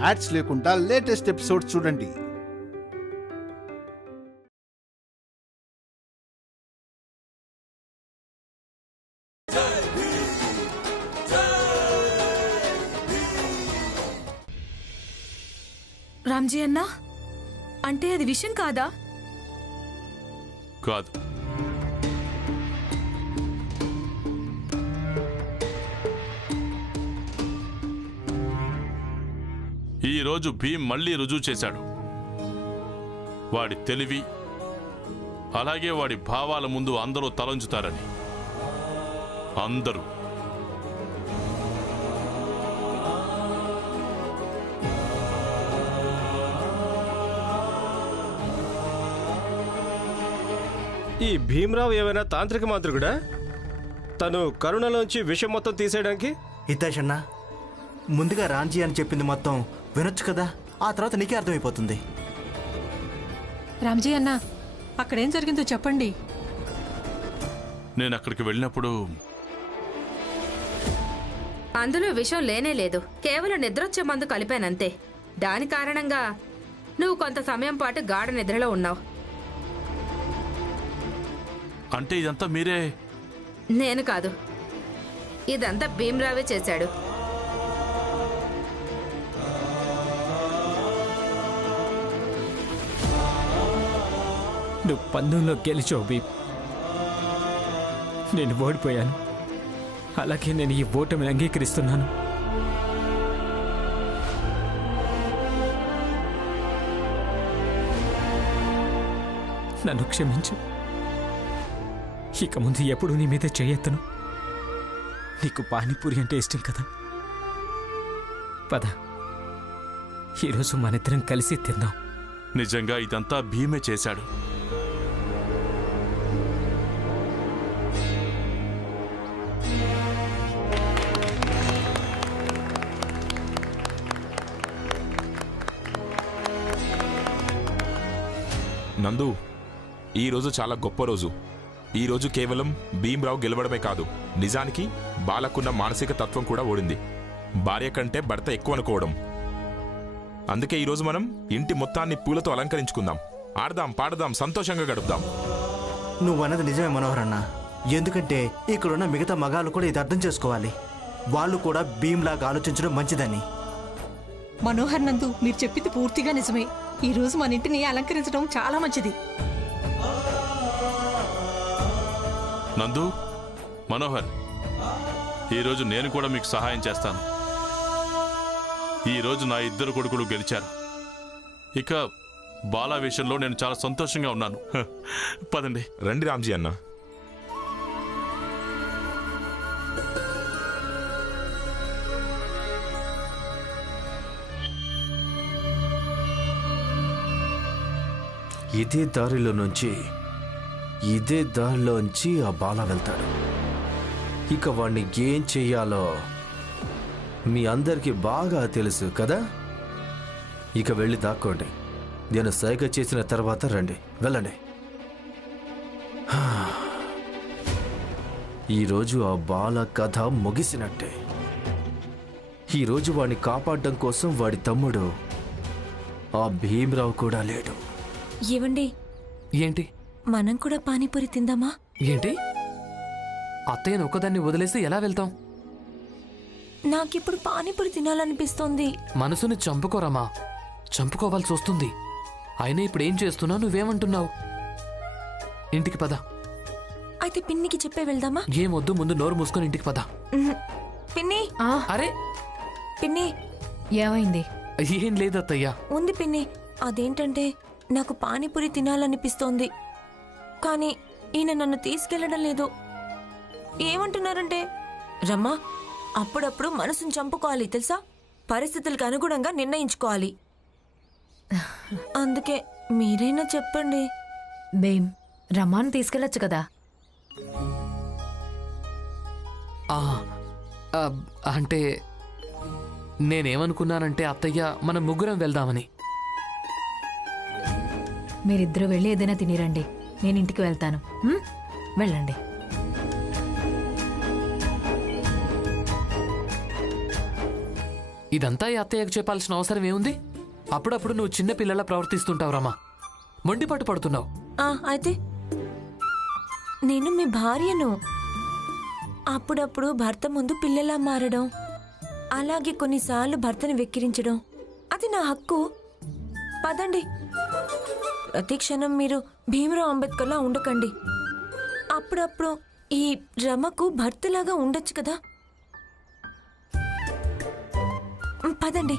Ads లేకుండా latest episodes చూడండి. రామ్జీ అన్నా, అంటే అది విషయం కాదా? కాదు. ఈరోజు భీమ్ మళ్ళీ రుజువు చేశాడు. వాడి తెలివి అలాగే వాడి భావాల ముందు అందరూ తలంచుతారని. అందరూ. ఈ భీమరావు ఏమైనా తాంత్రిక మాంత్రికుడా? తను కరుణలోంచి విషయం మొత్తం తీసేయడానికి? హితేష్ అన్న, ముందుగా రాంజీ అని చెప్పింది మొత్తం వినొచ్చు కదా, ఆ తర్వాత నీకే అర్థమైపోతుంది. రామ్జీ అన్న, అక్కడేం జరిగిందో చెప్పండి. నేను అక్కడికి వెళ్ళినప్పుడు అందులో విషయం లేనే లేదు. కేవలం నిద్రొచ్చే మందు కలిపానంతే. దాని కారణంగా నువ్వు కొంత సమయం పాటు గాఢ నిద్రలో ఉన్నావు. అంటే ఇదంతా మీరే? నేను కాదు, ఇదంతా భీమరావే చేశాడు. నువ్వు పందెంలో గెలిచావు భీమ్, నేను ఓడిపోయాను. అలాగే నేను ఈ ఓటమిని అంగీకరిస్తున్నాను. నన్ను క్షమించు. ఇక ముందు ఎప్పుడు నీ మీద చేయెత్తను. నీకు పానీపూరి అంటే ఇష్టం కదా, పద ఈరోజు మనిద్దరం కలిసి తిందాం. నిజంగా ఇదంతా భీమే చేశాడు. నందు, ఈరోజు చాలా గొప్ప రోజు. ఈరోజు కేవలం భీమరావు గెలవడమే కాదు, నిజానికి బాలకున్న మానసిక తత్వం కూడా ఓడింది. భార్య కంటే భర్త ఎక్కువ అనుకోవడం. అందుకే ఈరోజు మనం ఇంటి మొత్తాన్ని పూలతో అలంకరించుకుందాం, ఆడదాం, పాడదాం, సంతోషంగా గడుపుదాం. నువ్వన్నది నిజమే మనోహర్ అన్న. ఎందుకంటే ఇక్కడున్న మిగతా మగాళ్ళు కూడా ఇది అర్థం చేసుకోవాలి. వాళ్ళు కూడా భీమ్లాగా ఆలోచించడం మంచిదని. మనోహర్ నందు, మీరు చెప్పింది పూర్తిగా నిజమే. ఈ రోజు మన ఇంటిని అలంకరించడం చాలా మంచిది. నందు, మనోహర్, ఈరోజు నేను కూడా మీకు సహాయం చేస్తాను. ఈరోజు నా ఇద్దరు కొడుకులు గెలిచారు. ఇక బాలా విషయంలో నేను చాలా సంతోషంగా ఉన్నాను. పదండి. రండి రామ్జీ అన్న. ఇదే దారిలోంచి ఆ బాల వెళ్తాడు. ఇక వాణ్ణి ఏం చెయ్యాలో మీ అందరికీ బాగా తెలుసు కదా. ఇక వెళ్ళి దాక్కోండి. నేను సైగ చేసిన తర్వాత రండి, వెళ్ళండి. ఈరోజు ఆ బాల కథ ముగిసినట్టే. ఈరోజు వాడిని కాపాడడం కోసం వాడి తమ్ముడు ఆ భీమరావు కూడా లేడు. ఏవండి, ఏంటి? మనం కూడా పానీపూరి తిందామా? ఏంటి? అత్తయ్యను ఒక్కదాన్ని వదిలేసి ఎలా వెళ్తాం? నాకిప్పుడు పానీపూరి తినాలనిపిస్తోంది. మనసుని చంపుకోరమ్మా, చంపుకోవాల్సి వస్తుంది. అయినా ఇప్పుడు ఏం చేస్తున్నావు? నువ్వేమంటున్నావు? ఇంటికి పద. అయితే పిన్నికి చెప్పే వెళ్దామా? ఏమొద్దు, ముందు నోరు మూసుకొని ఇంటికి పద. పిన్ని! అరే పిన్ని, ఏమైంది? ఏం లేదత్తయ్యా. ఉంది పిన్ని. అదేంటంటే నాకు పానీపూరి తినాలనిపిస్తోంది, కానీ ఈయన నన్ను తీసుకెళ్లడం లేదు. ఏమంటున్నారంటే, రమ్మా, అప్పుడప్పుడు మనసును చంపుకోవాలి తెలుసా, పరిస్థితులకు అనుగుణంగా నిర్ణయించుకోవాలి. అందుకే మీరైనా చెప్పండి. భీమ్, రమ్మాను తీసుకెళ్లొచ్చు కదా. అంటే నేనేమనుకున్నానంటే అత్తయ్య, మనం ముగ్గురం వెళ్దామని. మీరిద్దరూ వెళ్ళి ఏదైనా తినిరండి, నేను ఇంటికి వెళ్తాను. వెళ్ళండి. ఇదంతా ఈ అత్తయ్యకు చెప్పాల్సిన అవసరం ఏముంది? అప్పుడప్పుడు నువ్వు చిన్న పిల్లలా ప్రవర్తిస్తుంటావు రమా. మొండిపట్టు పడుతున్నావు. అయితే నేను మీ భార్యను. అప్పుడప్పుడు భర్త ముందు పిల్లలా మారడం, అలాగే కొన్నిసార్లు భర్తను వెక్కిరించడం అది నా హక్కు. పదండి. ప్రతి క్షణం మీరు భీమరావు అంబేద్కర్లా ఉండకండి. అప్పుడప్పుడు ఈ రమకు భర్తలాగా ఉండొచ్చు కదా. పదండి.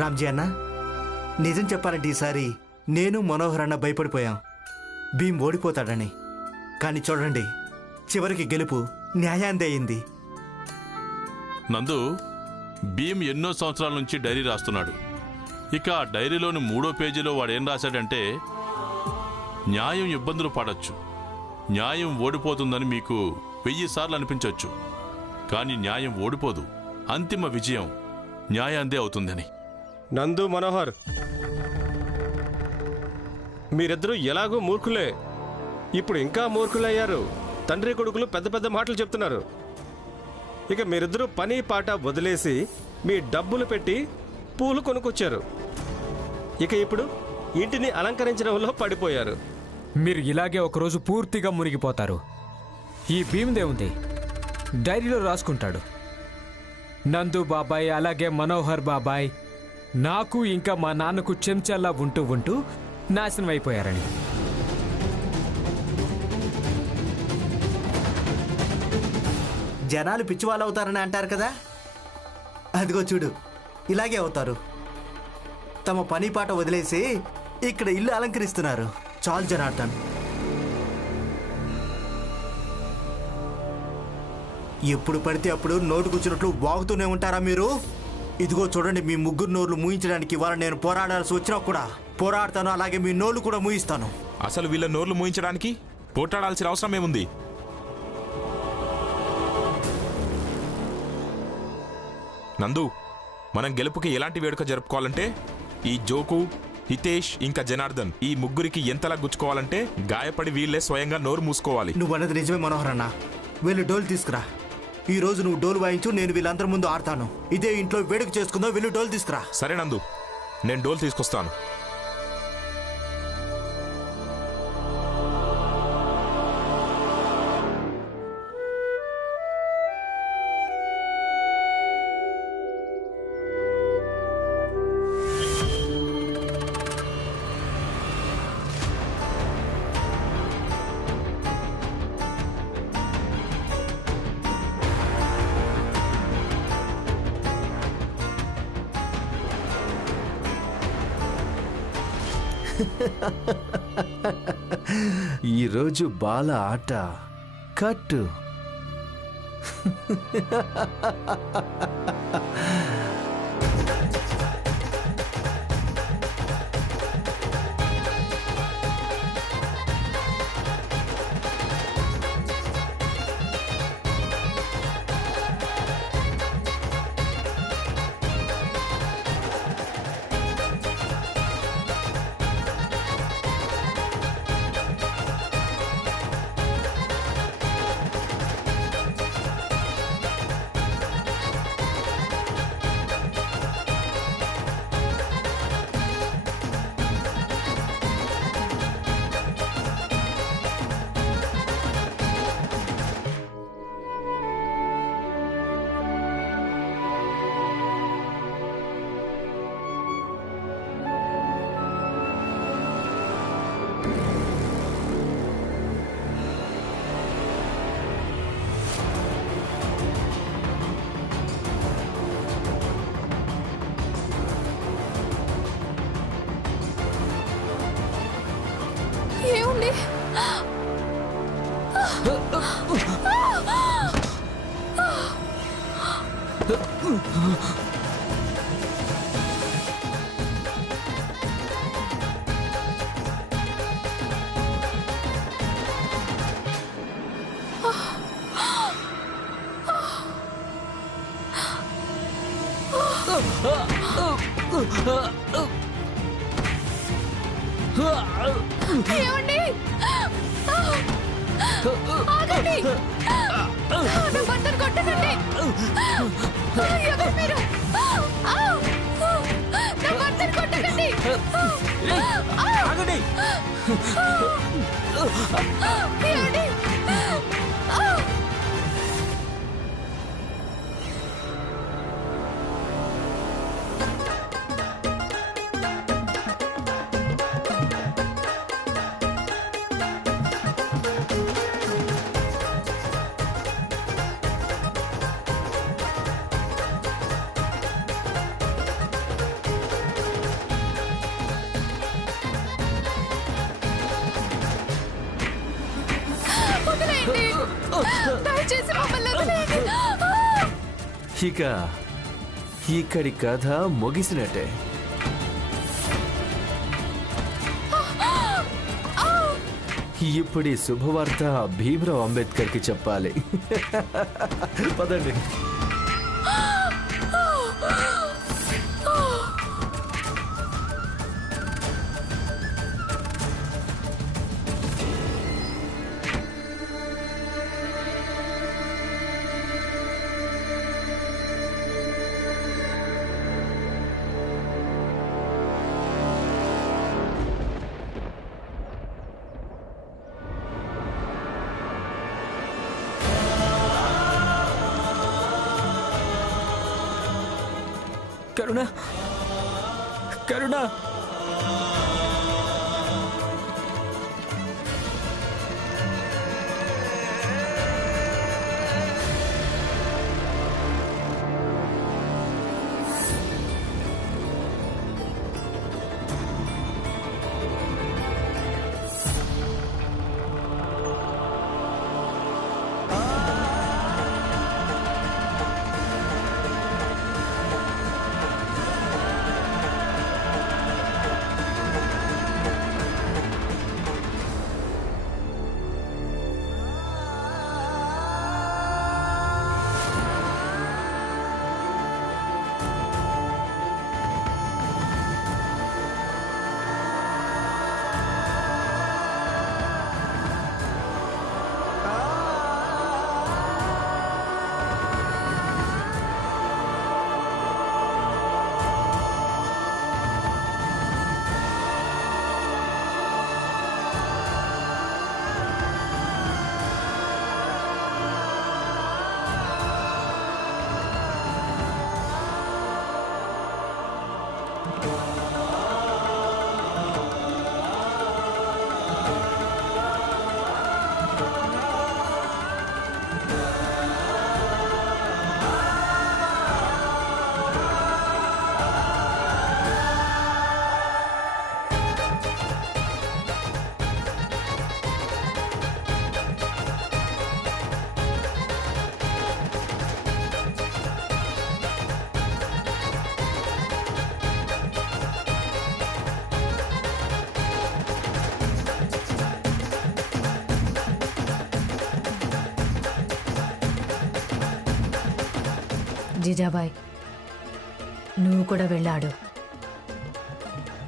రామ్జీ అన్న, నిజం చెప్పాలంటే ఈసారి నేను మనోహర్ అన్న భయపడిపోయాం భీమ్ ఓడిపోతాడని. కానీ చూడండి, చివరికి గెలుపు న్యాయాందే అయింది. నందు, భీమ్ ఎన్నో సంవత్సరాల నుంచి డైరీ రాస్తున్నాడు. ఇక ఆ డైరీలోని 3వ పేజీలో వాడేం రాశాడంటే, న్యాయం ఇబ్బందులు పడచ్చు, న్యాయం ఓడిపోతుందని మీకు 1000 సార్లు అనిపించవచ్చు, కానీ న్యాయం ఓడిపోదు, అంతిమ విజయం న్యాయాందే అవుతుందని. నందు, మనోహర్, మీరిద్దరూ ఎలాగో మూర్ఖులే. ఇప్పుడు ఇంకా మూర్ఖులయ్యారు. తండ్రి కొడుకులు పెద్ద పెద్ద మాటలు చెప్తున్నారు. ఇక మీరిద్దరూ పని పాట వదిలేసి మీ డబ్బులు పెట్టి పూలు కొనుక్కొచ్చారు. ఇక ఇప్పుడు ఇంటిని అలంకరించడంలో పడిపోయారు. మీరు ఇలాగే ఒకరోజు పూర్తిగా మునిగిపోతారు. ఈ భీమ్దే ఉంది, డైరీలో రాసుకుంటాడు, నందు బాబాయ్ అలాగే మనోహర్ బాబాయ్ నాకు ఇంకా మా నాన్నకు చెంచాలా ఉంటూ ఉంటూ నాశనం అయిపోయారని. జనాలు పిచ్చివాళ్ళు అవుతారని అంటారు కదా, అదిగో చూడు, ఇలాగే అవుతారు. తమ పని పాట వదిలేసి ఇక్కడ ఇల్లు అలంకరిస్తున్నారు. చాలు జనార్దన్. ఎప్పుడు పడితే అప్పుడు నోటుకొచ్చినట్లు వాగుతూనే ఉంటారా మీరు? ఇదిగో చూడండి, మీ ముగ్గురు నోర్లు మూయించడానికి ఇవాళ నేను పోరాడాల్సి వచ్చినా కూడా పోరాడతాను, అలాగే మీ నోళ్లు కూడా మూయిస్తాను. అసలు వీళ్ళ నోర్లు మూయించడానికి పోరాడాల్సిన అవసరం ఏముంది? నందు, మనం గెలుపుకి ఎలాంటి వేడుక జరుపుకోవాలంటే ఈ జోకు, హితేష్ ఇంకా జనార్దన్ ఈ ముగ్గురికి ఎంతలా గుచ్చుకోవాలంటే గాయపడి వీళ్ళే స్వయంగా నోరు మూసుకోవాలి. నువ్వు అన్నది నిజమే మనోహర్ అన్న. వీళ్ళు డోలు తీసుకురా. ఈ రోజు నువ్వు డోలు వాయించు, నేను వీళ్ళందరి ముందు ఆడతాను. ఇదే ఇంట్లో వేడుక చేసుకుందాం. వీళ్ళు డోలు తీసుకురా. సరే నందు, నేను డోలు తీసుకొస్తాను. ఈరోజు బాల ఆట కట్టు. ఏముంది? భర్తను కొట్టకండి! ఎవరు మీరు? నా భర్తను కొట్టకండి! ఆగండి! ఏమండి? వదిలేయండి! దయచేసి మమ్మల్ని వదిలేయండి! ఇక ఇక్కడి కథ ముగిసినట్టే. ఇప్పుడు ఈ శుభవార్త భీమ్రావ్ అంబేద్కర్కి చెప్పాలి. పదండి. కరుణ, కరుణ! జిజాబాయ్, నువ్వు కూడా వెళ్ళాడు.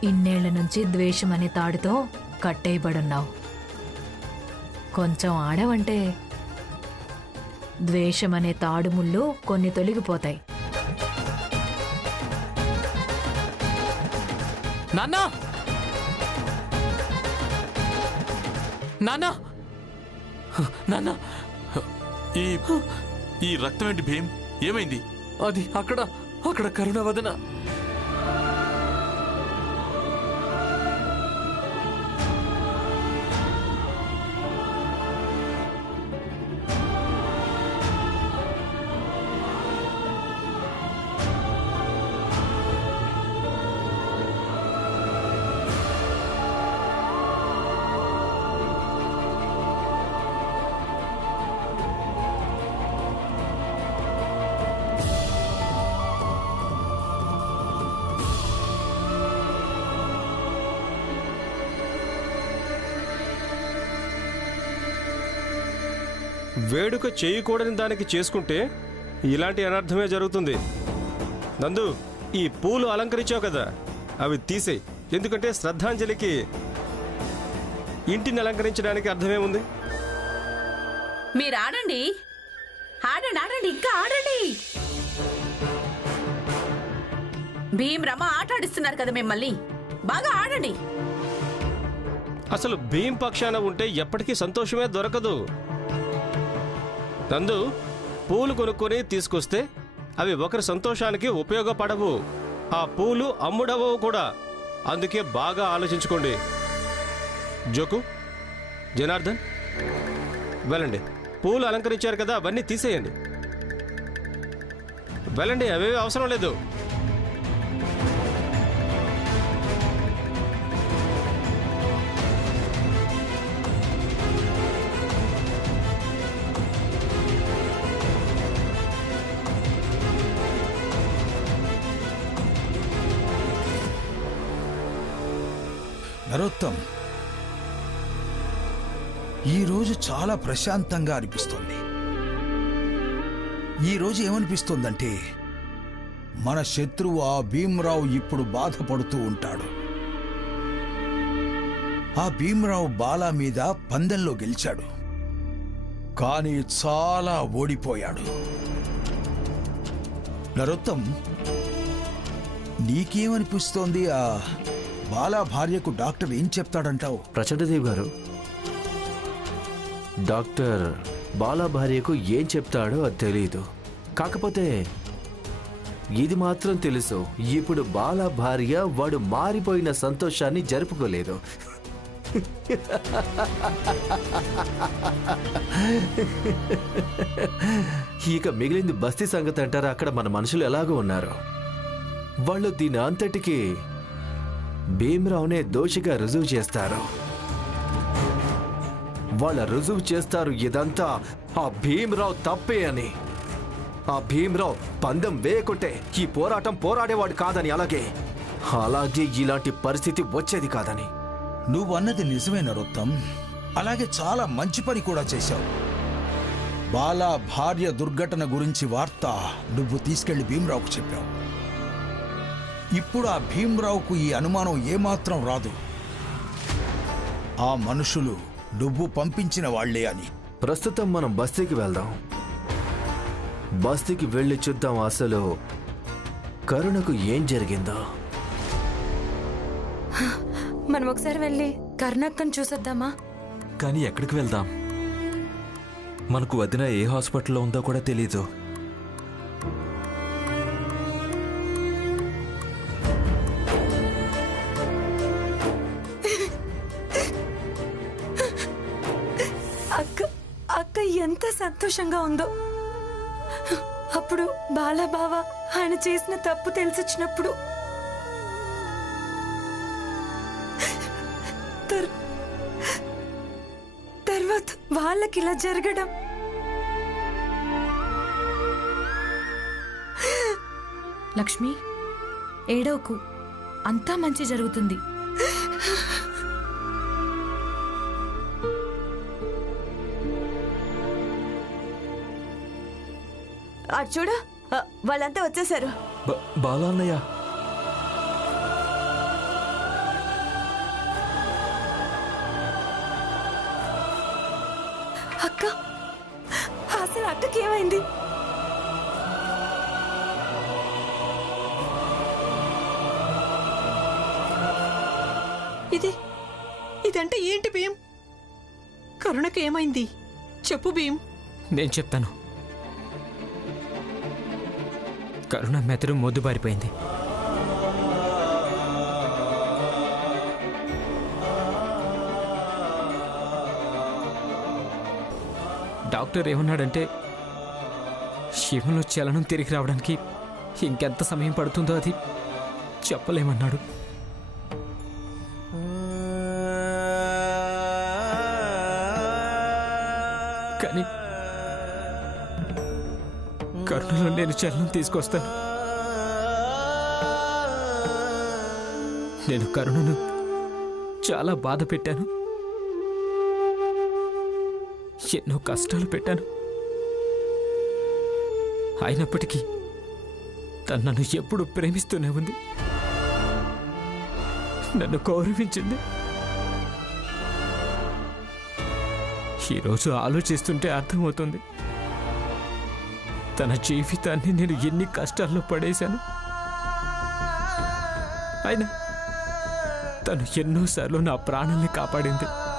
ఇన్నేళ్ల నుంచి ద్వేషం అనే తాడుతో కట్టేయబడున్నావు. కొంచెం ఆడవంటే ద్వేషం అనే తాడు ముళ్ళు కొన్ని తొలగిపోతాయి. నాన్నా, నాన్నా, నాన్నా! ఈ రక్తం ఏంటి భీమ్? ఏమైంది? అది అక్కడ అక్కడ కరుణ వదన. వేడుక చేయకూడని దానికి చేసుకుంటే ఇలాంటి అనర్థమే జరుగుతుంది. నందు, ఈ పూలు అలంకరించావు కదా, అవి తీసేయి. ఎందుకంటే శ్రద్ధాంజలికి ఇంటిని అలంకరించడానికి అర్థమేముంది? మీరు ఆడండి, ఆడండి ఆడండి, ఇంకా ఆడండి. భీమ్ రమ ఆట ఆడిస్తున్నారు కదా మిమ్మల్ని, బాగా ఆడండి. అసలు భీమ్ పక్షాన ఉంటే ఎప్పటికీ సంతోషమే దొరకదు. నందు, పూలు కొనుక్కొని తీసుకొస్తే అవి ఒకరి సంతోషానికి ఉపయోగపడవు, ఆ పూలు అమ్ముడవవు కూడా. అందుకే బాగా ఆలోచించుకోండి. జోకు, జనార్దన్, వెళ్ళండి. పూలు అలంకరించారు కదా, అవన్నీ తీసేయండి. వెళ్ళండి, అవేవి అవసరం లేదు. నరోత్తం, ఈరోజు చాలా ప్రశాంతంగా అనిపిస్తోంది. ఈరోజు ఏమనిపిస్తోందంటే మన శత్రువు ఆ భీమరావు ఇప్పుడు బాధపడుతూ ఉంటాడు. ఆ భీమరావు బాలా మీద పందెంలో గెలిచాడు, కానీ చాలా ఓడిపోయాడు. నరోత్తం, నీకేమనిపిస్తోంది? ఆ బాలా భార్యకు డాక్టర్ ఏం చెప్తాడంటావు? ప్రచండదేవ్ గారు, డాక్టర్ బాలా భార్యకు ఏం చెప్తాడో అది తెలీదు. కాకపోతే ఇది మాత్రం తెలుసు, ఇప్పుడు బాలా భార్య వాడు మారిపోయిన సంతోషాన్ని జరుపుకోలేదు. ఇక మిగిలింది బస్తీ సంగతి అంటారా? అక్కడ మన మనుషులు ఎలాగో ఉన్నారు. వాళ్ళు దీని అంతటికీ భీమరావునే దోషిగా రుజువు చేస్తారు. వాళ్ళ రుజువు చేస్తారు ఇదంతా ఆ భీమరావు తప్పే అని. ఆ భీమరావు పందెం వేయకుంటే ఈ పోరాటం పోరాడేవాడు కాదని, అలాగే ఇలాంటి పరిస్థితి వచ్చేది కాదని. నువ్వన్నది నిజమే నరోత్తం. అలాగే చాలా మంచి పని కూడా చేశావు. బాలా భార్య దుర్ఘటన గురించి వార్త నువ్వు తీసుకెళ్లి భీమరావుకు చెప్పావు. ఇప్పుడు ఆ భీమరావుకు ఈ అనుమానం ఏమాత్రం రాదు, ఆ మనుషులు నువ్వు పంపించిన వాళ్లే అని. ప్రస్తుతం మనం బస్తీకి వెళ్దాం. బస్తీకి వెళ్ళి చూద్దాం అసలు కరుణకు ఏం జరిగిందో. మనం ఒకసారి వెళ్ళి కరుణక్కను చూసొద్దామా? కానీ ఎక్కడికి వెళ్దాం? మనకు వదిన ఏ హాస్పిటల్లో ఉందో కూడా తెలీదు. అక్క ఎంత సంతోషంగా ఉందో. అప్పుడు బాలాబావ ఆయన చేసిన తప్పు తెలిసొచ్చినప్పుడు తర్వాత వాళ్ళకి ఇలా జరగడం. లక్ష్మి, ఏడవకు, అంతా మంచి జరుగుతుంది. అటు చూడు, వాళ్ళంతా వచ్చేసారు. బాలా అన్నయ్య, అక్క, అసలు అక్కకి ఏమైంది? ఇదంటే ఏంటి భీమ్? కరుణకి ఏమైంది చెప్పు భీమ్. నేను చెప్తాను. కరుణ మెదడు మొద్దుబారిపోయింది. డాక్టర్ ఏమన్నాడంటే శివంలో చలనం తిరిగి రావడానికి ఇంకెంత సమయం పడుతుందో అది చెప్పలేమన్నాడు. కానీ కరుణలో నేను చలనం తీసుకొస్తాను. నేను కరుణను చాలా బాధ పెట్టాను, ఎన్నో కష్టాలు పెట్టాను. అయినప్పటికీ తను నన్ను ఎప్పుడు ప్రేమిస్తూనే ఉంది, నన్ను గౌరవించింది. ఈరోజు ఆలోచిస్తుంటే అర్థమవుతుంది తన జీవితాన్ని నేను ఎన్ని కష్టాల్లో పడేశాను. అయినా తను ఎన్నోసార్లు నా ప్రాణాల్ని కాపాడింది.